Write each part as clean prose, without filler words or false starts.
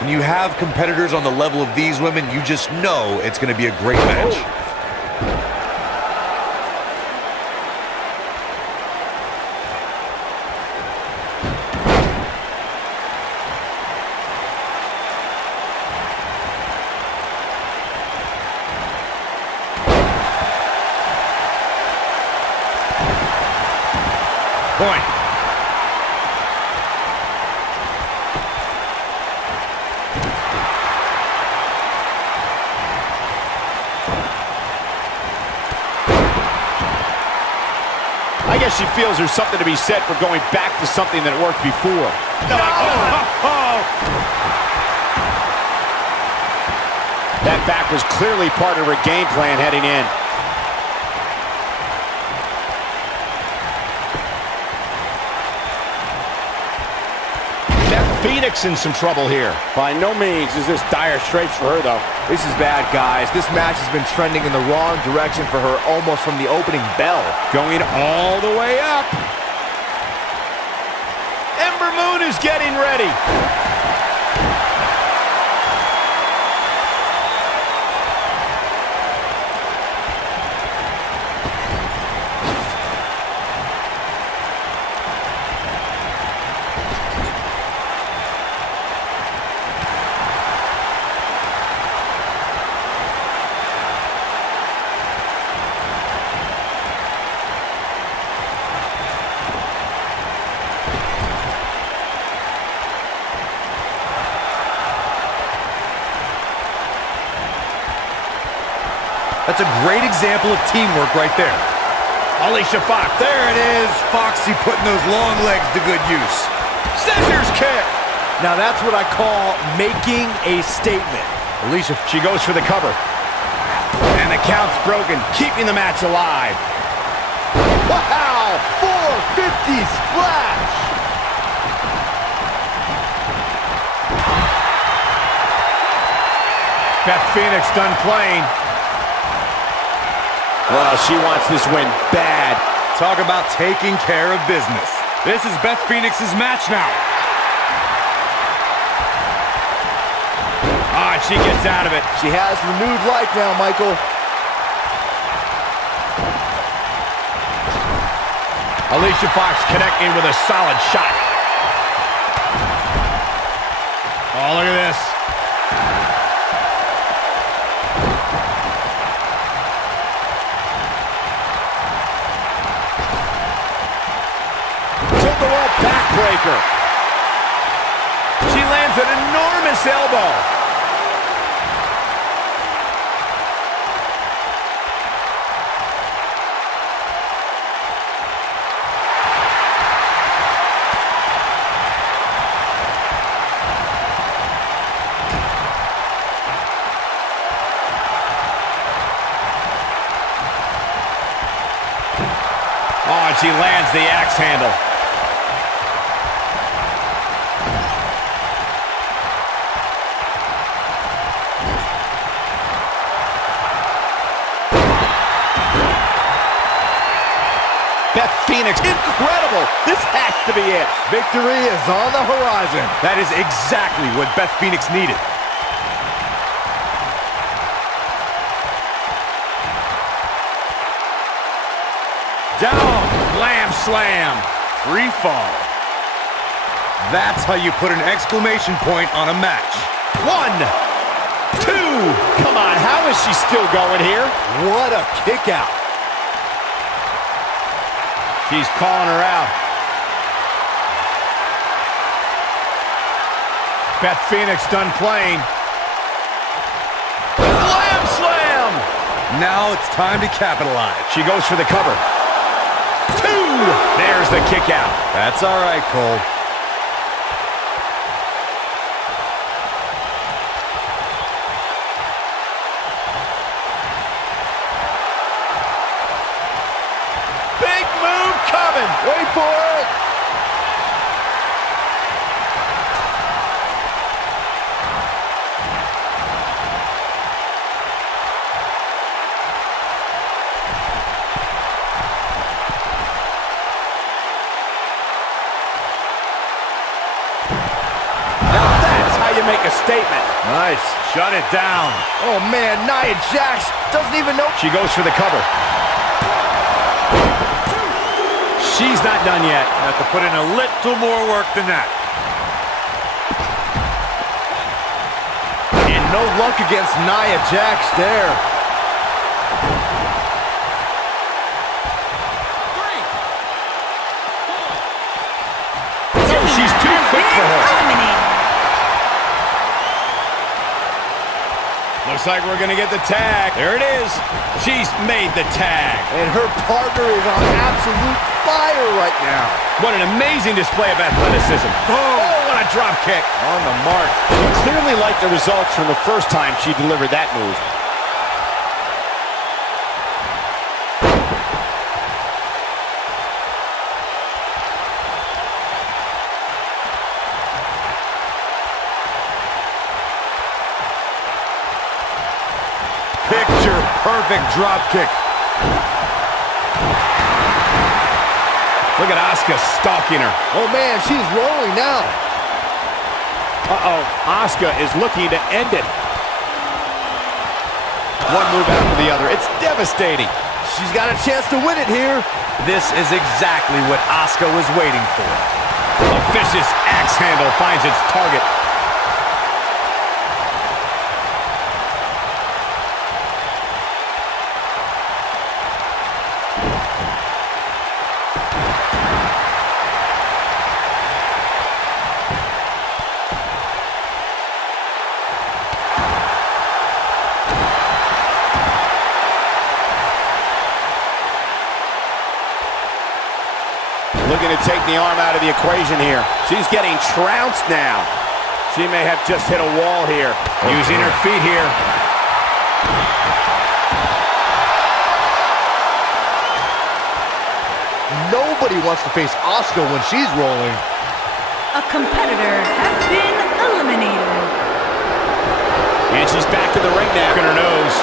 When you have competitors on the level of these women, you just know it's going to be a great match. Point. I guess she feels there's something to be said for going back to something that worked before. That back was clearly part of her game plan heading in. Phoenix in some trouble here. By no means is this dire straits for her, though. This is bad, guys. This match has been trending in the wrong direction for her almost from the opening bell. Going all the way up. Ember Moon is getting ready. That's a great example of teamwork right there. Alicia Fox. There it is. Foxy putting those long legs to good use. Scissors kick. Now that's what I call making a statement. Alicia, she goes for the cover. And the count's broken, keeping the match alive. Wow! 450 splash! Beth Phoenix done playing. Well, she wants this win bad. Talk about taking care of business. This is Beth Phoenix's match now. Ah, she gets out of it. She has renewed life now, Michael. Alicia Fox connecting with a solid shot. Oh, look at this. Tilt-a-whirl backbreaker. She lands an enormous elbow. Oh, and she lands the axe handle. Beth Phoenix, incredible! This has to be it. Victory is on the horizon. That is exactly what Beth Phoenix needed. Down, blam, slam. Free fall. That's how you put an exclamation point on a match. 1, 2. Come on, how is she still going here? What a kick out. She's calling her out. Beth Phoenix done playing. Blam, slam. Now it's time to capitalize. She goes for the cover. 2. There's the kick out. That's all right, Cole. Big move coming. Wait for it. make a statement. Nice. Shut it down. Oh, man, Nia Jax doesn't even know. She goes for the cover. She's not done yet. Have to put in a little more work than that. And no luck against Nia Jax there. She's too quick for her. Looks like we're going to get the tag. There it is. She's made the tag. And her partner is on absolute fire right now. What an amazing display of athleticism. Oh, what a drop kick. On the mark. She clearly liked the results from the first time she delivered that move. Picture perfect drop kick. Look at Asuka stalking her. Oh, man, she's rolling now. Uh-oh, Asuka is looking to end it. One move after the other. It's devastating. She's got a chance to win it here. This is exactly what Asuka was waiting for. A vicious axe handle finds its target. Looking to take the arm out of the equation here. She's getting trounced now. She may have just hit a wall here. Using her feet here. Nobody wants to face Asuka when she's rolling. A competitor has been eliminated. And she's back in the ring now. In her nose.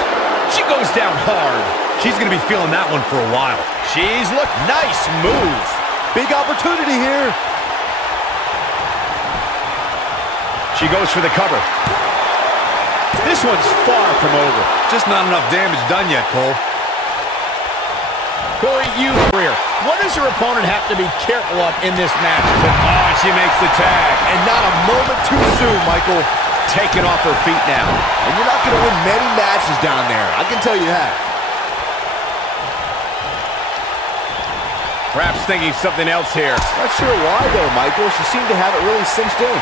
She goes down hard. She's going to be feeling that one for a while. She's looked nice move. Big opportunity here. She goes for the cover. This one's far from over. Just not enough damage done yet, Cole. Corey, career. What does her opponent have to be careful of in this match? Oh, she makes the tag. And not a moment too soon, Michael. Taken off her feet now. And you're not going to win many matches down there. I can tell you that. Perhaps thinking something else here. Not sure why, though, Michael. She seemed to have it really cinched in.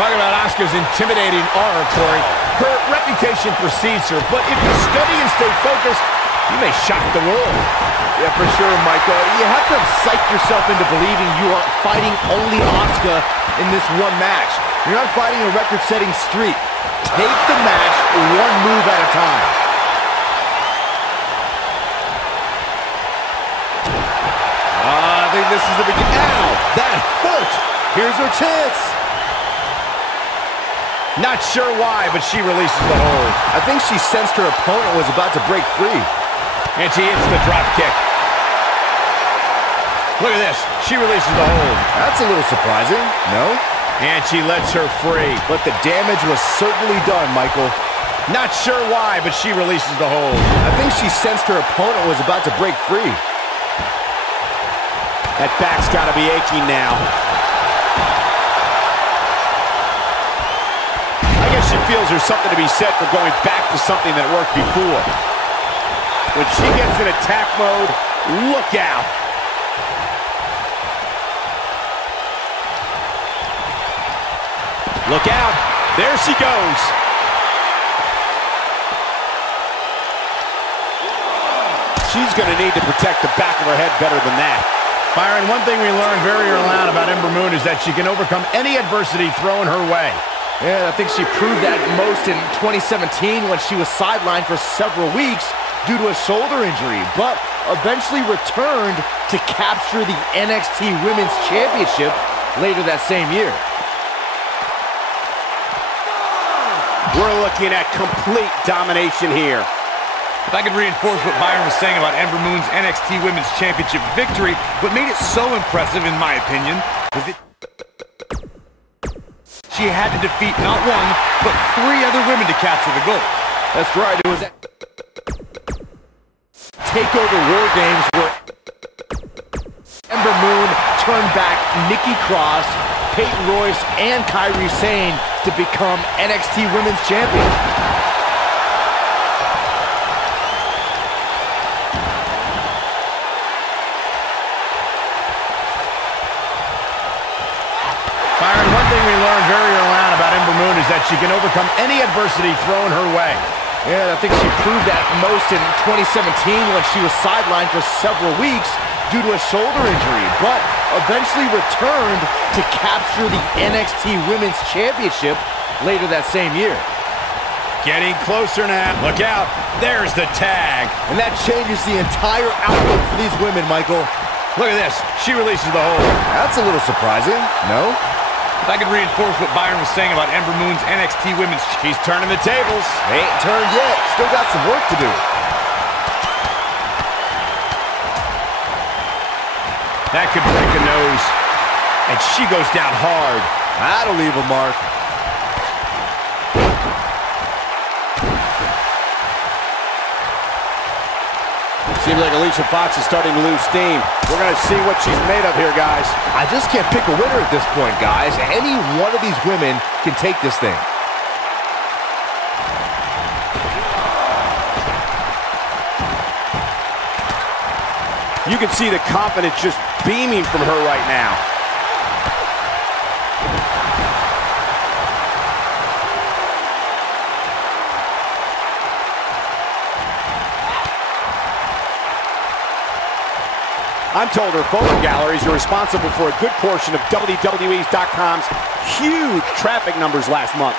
Talking about Asuka's intimidating aura, Corey. Her reputation precedes her, but if you study and stay focused, you may shock the world. Yeah, for sure, Michael. You have to psych yourself into believing you are fighting only Asuka in this one match. You're not fighting a record-setting streak. Take the match one move at a time. I think this is the beginning. Ow! That hurt! Here's her chance. Not sure why, but she releases the hold. I think she sensed her opponent was about to break free. And she hits the drop kick. Look at this. She releases the hold. That's a little surprising, no? And she lets her free. But the damage was certainly done, Michael. Not sure why, but she releases the hold. I think she sensed her opponent was about to break free. That back's got to be aching now. I guess she feels there's something to be said for going back to something that worked before. When she gets in attack mode, look out. Look out. There she goes. She's going to need to protect the back of her head better than that. Byron, one thing we learned very early on about Ember Moon is that she can overcome any adversity thrown her way. Yeah, I think she proved that most in 2017 when she was sidelined for several weeks due to a shoulder injury, but eventually returned to capture the NXT Women's Championship later that same year. We're looking at complete domination here. If I could reinforce what Byron was saying about Ember Moon's NXT Women's Championship victory, what made it so impressive, in my opinion, was that she had to defeat not one, but 3 other women to capture the gold. That's right, it was that TakeOver War Games where Ember Moon turned back Nikki Cross, Peyton Royce, and Kairi Sane to become NXT Women's Champions. Byron, one thing we learned very early on about Ember Moon is that she can overcome any adversity thrown her way. Yeah, I think she proved that most in 2017 when she was sidelined for several weeks due to a shoulder injury, but eventually returned to capture the NXT Women's Championship later that same year. Getting closer now. Look out. There's the tag. And that changes the entire outlook for these women, Michael. Look at this. She releases the hold. That's a little surprising, no? If I could reinforce what Byron was saying about Ember Moon's NXT Women's... She's turning the tables. They ain't turned yet. Still got some work to do. That could break a nose. And she goes down hard. That'll leave a mark. Seems like Alicia Fox is starting to lose steam. We're going to see what she's made of here, guys. I just can't pick a winner at this point, guys. Any one of these women can take this thing. You can see the confidence just beaming from her right now. I'm told her photo galleries are responsible for a good portion of WWE2K19's huge traffic numbers last month.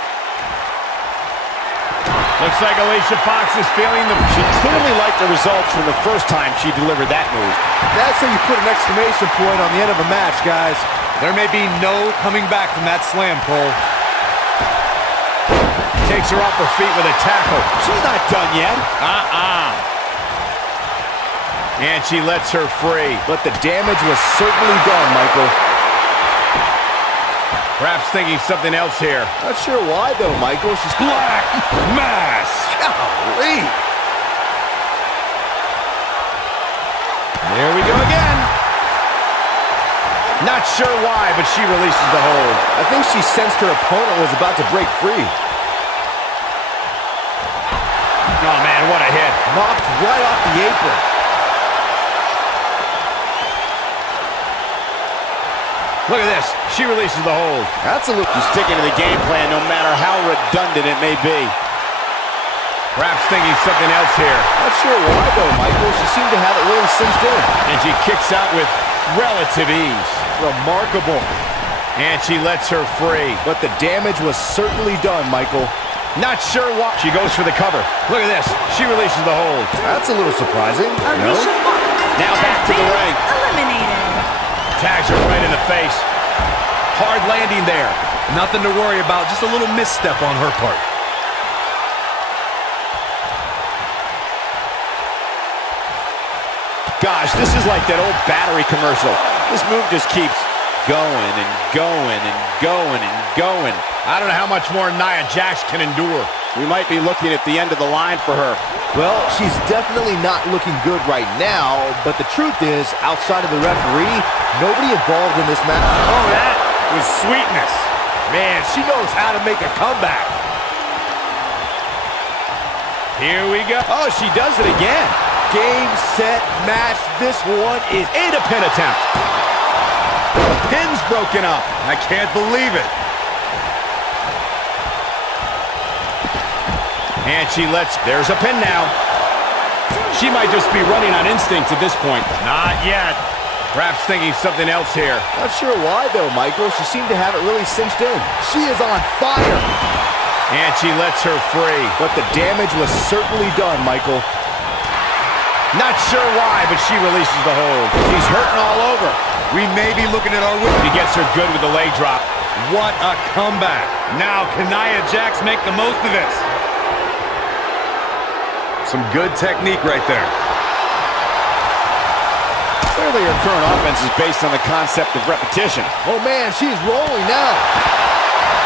Looks like Alicia Fox is feeling She clearly liked the results from the first time she delivered that move. That's how you put an exclamation point on the end of a match, guys. There may be no coming back from that slam, Cole. Takes her off her feet with a tackle. She's not done yet. And she lets her free. But the damage was certainly done, Michael. Perhaps thinking something else here. Not sure why, though, Michael. She's Black Mass. Golly. There we go again. Not sure why, but she releases the hold. I think she sensed her opponent was about to break free. Oh, man, what a hit. Knocked right off the apron. Look at this. She releases the hold. That's a look. She's sticking to the game plan no matter how redundant it may be. Perhaps thinking something else here. Not sure why, though, Michael. She seemed to have it really cinched in. And she kicks out with relative ease. Remarkable. And she lets her free. But the damage was certainly done, Michael. Not sure why. She goes for the cover. Look at this. She releases the hold. That's a little surprising. Alicia Fox Now back to the ring. eliminated. Tags her right in the face. Hard landing there. Nothing to worry about, just a little misstep on her part. Gosh, this is like that old battery commercial. This move just keeps going and going and going and going. I don't know how much more Nia Jax can endure. We might be looking at the end of the line for her. Well, she's definitely not looking good right now, but the truth is, outside of the referee, nobody involved in this match. Oh, that was sweetness. Man, she knows how to make a comeback. Here we go. Oh, she does it again. Game, set, match. This one is And a pin attempt. The pin's broken up. I can't believe it. And there's a pin now. She might just be running on instinct at this point. Not yet. Perhaps thinking something else here. Not sure why, though, Michael. She seemed to have it really cinched in. She is on fire. And she lets her free. But the damage was certainly done, Michael. Not sure why, but she releases the hold. She's hurting all over. We may be looking at our winner. He gets her good with the leg drop. What a comeback. Now, can Nia Jax make the most of this? Some good technique right there. Clearly her current offense is based on the concept of repetition. Oh man, she's rolling now.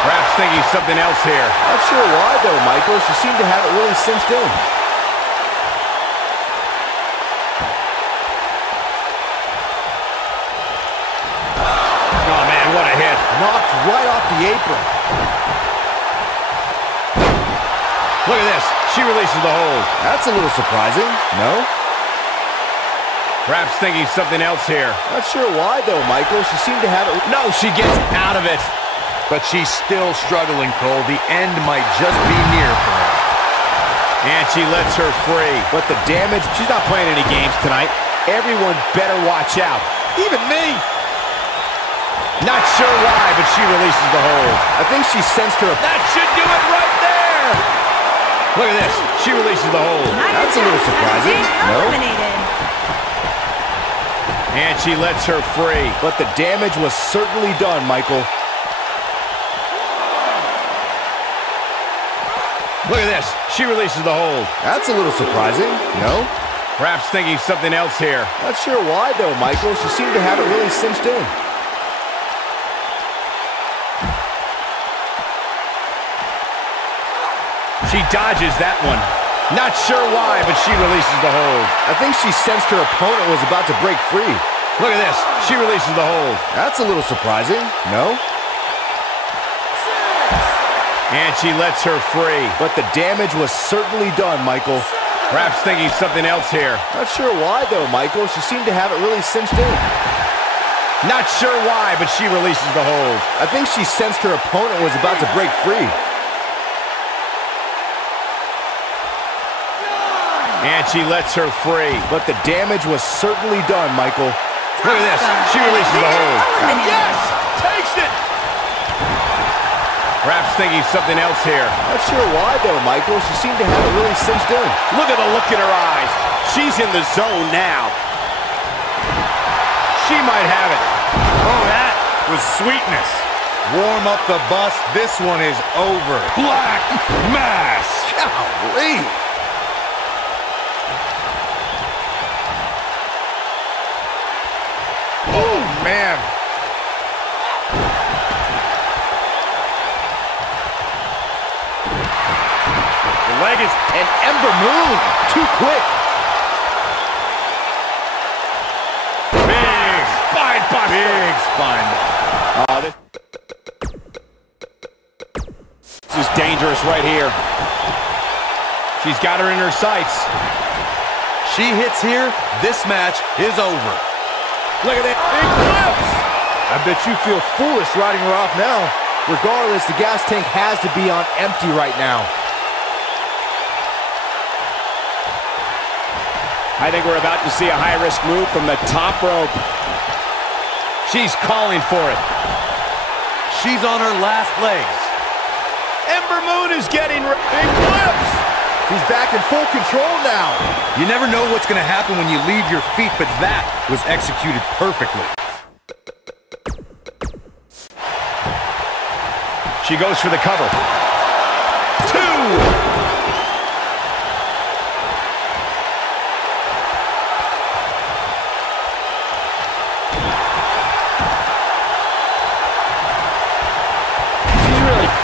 Perhaps thinking something else here. Not sure why though, Michael. She seemed to have it really cinched in. Oh man, what a hit. Knocked right off the apron. Look at this. She releases the hold. That's a little surprising. No? Perhaps thinking something else here. Not sure why though, Michael. She seemed to have it. No, she gets out of it. But she's still struggling, Cole. The end might just be near for her. And she lets her free. But the damage, She's not playing any games tonight. Everyone better watch out. Even me. Not sure why, but she releases the hold. I think she sensed her. That should do it right there. Look at this. She releases the hold. That's a little surprising. No? And she lets her free. But the damage was certainly done, Michael. Look at this. She releases the hold. That's a little surprising. No? Perhaps thinking something else here. Not sure why though, Michael. She seemed to have it really cinched in. She dodges that one. Not sure why, but she releases the hold. I think she sensed her opponent was about to break free. Look at this. She releases the hold. That's a little surprising. No? And she lets her free. But the damage was certainly done, Michael. Perhaps thinking something else here. Not sure why though, Michael. She seemed to have it really cinched in. Not sure why, but she releases the hold. I think she sensed her opponent was about to break free. And she lets her free. But the damage was certainly done, Michael. Look at this. She releases the hold. Yes! Takes it! Perhaps thinking something else here. Not sure why though, Michael. She seemed to have it really cinched in. Look at the look in her eyes. She's in the zone now. She might have it. Oh, that was sweetness. Warm up the bus. This one is over. Black Mass. Golly. Oh, man. The leg is... And Ember Moon. Too quick. Big spine buster. Big spine buster. This is dangerous right here. She's got her in her sights. She hits here, this match is over. Look at that big flips. I bet you feel foolish riding her off now. Regardless, the gas tank has to be on empty right now. I think we're about to see a high-risk move from the top rope. She's calling for it. She's on her last legs. Ember Moon is getting big flips. She's back in full control now. You never know what's going to happen when you leave your feet, but that was executed perfectly. She goes for the cover. 2.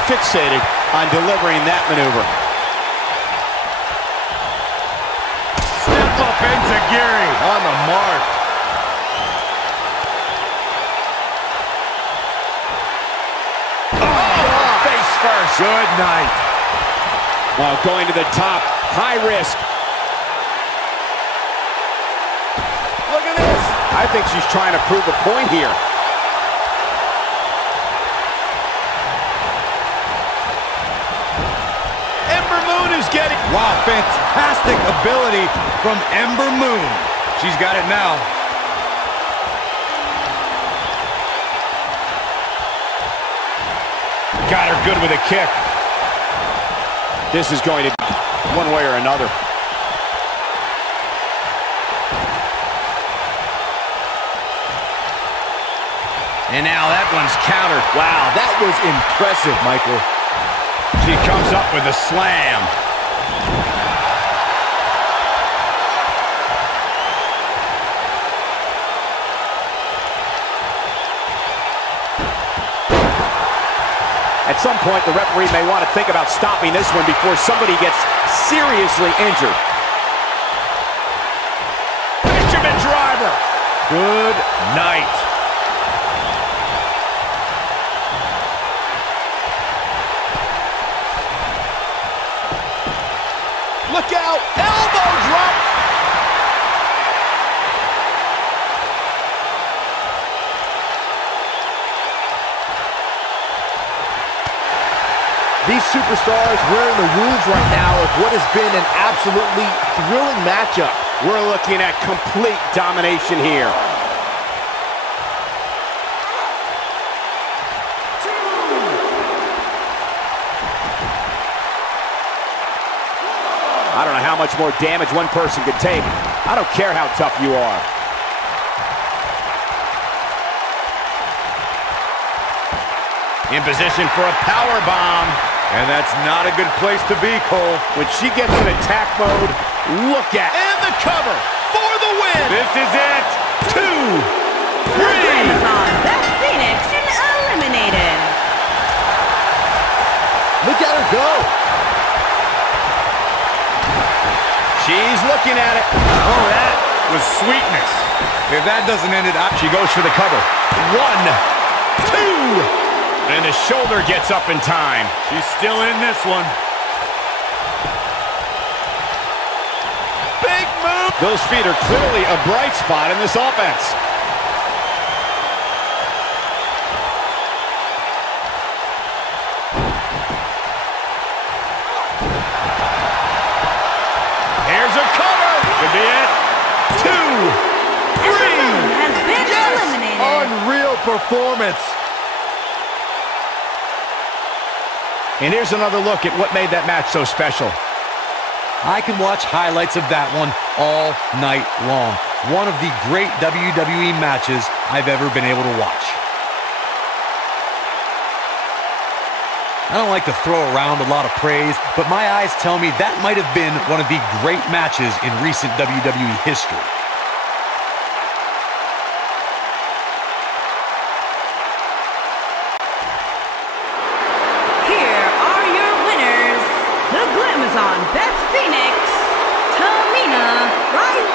Fixated on delivering that maneuver. Step up Enziguri on the mark. Oh, face first. Good night. Well, going to the top, high risk. Look at this. I think she's trying to prove a point here. Wow, fantastic ability from Ember Moon. She's got it now. Got her good with a kick. This is going to be one way or another. And now that one's countered. Wow, that was impressive, Michael. She comes up with a slam. At some point, the referee may want to think about stopping this one before somebody gets seriously injured. Benjamin driver. Good night. Look out, elbow drop. These superstars wearing the wounds right now of what has been an absolutely thrilling matchup. We're looking at complete domination here. I don't know how much more damage one person could take. I don't care how tough you are. In position for a power bomb. And that's not a good place to be, Cole. When she gets in attack mode, look at. And the cover for the win. This is it. 2, 3. Amazon, Beth Phoenix, and eliminated. Look at her go. She's looking at it. Oh, that was sweetness. If that doesn't end it, she goes for the cover. 1, 2. And the shoulder gets up in time. She's still in this one. Big move. Those feet are clearly a bright spot in this offense. Here's a cover. Could be it. 2, 3. Has been eliminated. Unreal performance. And here's another look at what made that match so special. I can watch highlights of that one all night long. One of the great WWE matches I've ever been able to watch. I don't like to throw around a lot of praise, but my eyes tell me that might have been one of the great matches in recent WWE history. Amazon, Beth Phoenix, Tamina Ryder.